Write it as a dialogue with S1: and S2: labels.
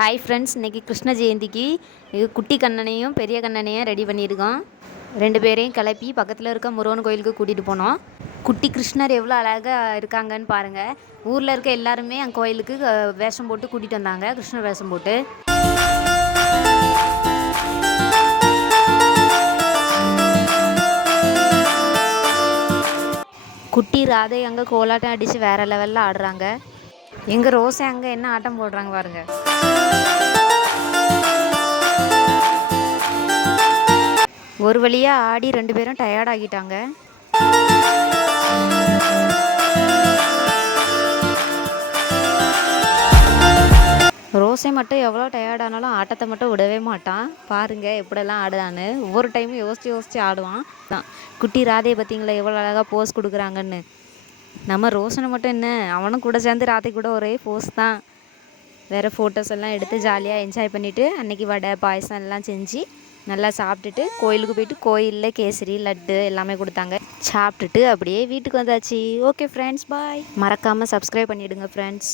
S1: Hi friends இன்றைக்கி கிருஷ்ண ஜெயந்திக்கு குட்டி கண்ணனையும் பெரிய கண்ணனையும் ரெடி பண்ணியிருக்கோம். ரெண்டு பேரையும் கிளப்பி பக்கத்தில் இருக்க முருகன் கோயிலுக்கு கூட்டிகிட்டு போனோம். குட்டி கிருஷ்ணர் எவ்வளோ அழகாக இருக்காங்கன்னு பாருங்கள் ஊரில் இருக்க எல்லாருமே அங்கே கோயிலுக்கு வேஷம் போட்டு கூட்டிகிட்டு வந்தாங்க. கிருஷ்ணர் வேஷம் போட்டு. குட்டி ராதை அங்கே கோலாட்டம் அடித்து வேறு லெவலில் ஆடுறாங்க. எங்கள் ரோஸை அங்கே என்ன ஆட்டம் போடுறாங்க பாருங்க. ஒரு வழியாக ஆடி ரெண்டு பேரும் டயர்ட் ஆகிட்டாங்க. ரோஸை மட்டும் எவ்வளோ டயர்ட் ஆனாலும் ஆட்டத்தை மட்டும் விடவே மாட்டான். பாருங்க எப்படியெல்லாம் ஆடுதான்னு ஒவ்வொரு டைமும் யோசித்து யோசித்து ஆடுவான். தான் குட்டி ராதையை பார்த்தீங்களா? எவ்வளோ அழகாக போஸ் கொடுக்குறாங்கன்னு. நம்ம ரோஷனை மட்டும் என்ன அவனும் கூட சேர்ந்து ராத்திரி கூட ஒரே போஸ் தான். வேறு ஃபோட்டோஸ் எல்லாம் எடுத்து ஜாலியாக என்ஜாய் பண்ணிவிட்டு அன்றைக்கி வடை பாயசம் எல்லாம் செஞ்சு நல்லா சாப்பிட்டுட்டு கோயிலுக்கு போயிட்டு கோயிலில் கேசரி லட்டு எல்லாமே கொடுத்தாங்க. சாப்பிட்டுட்டு அப்படியே வீட்டுக்கு வந்தாச்சு. ஓகே ஃப்ரெண்ட்ஸ் பாய் மறக்காமல் சப்ஸ்கிரைப் பண்ணிவிடுங்க ஃப்ரெண்ட்ஸ்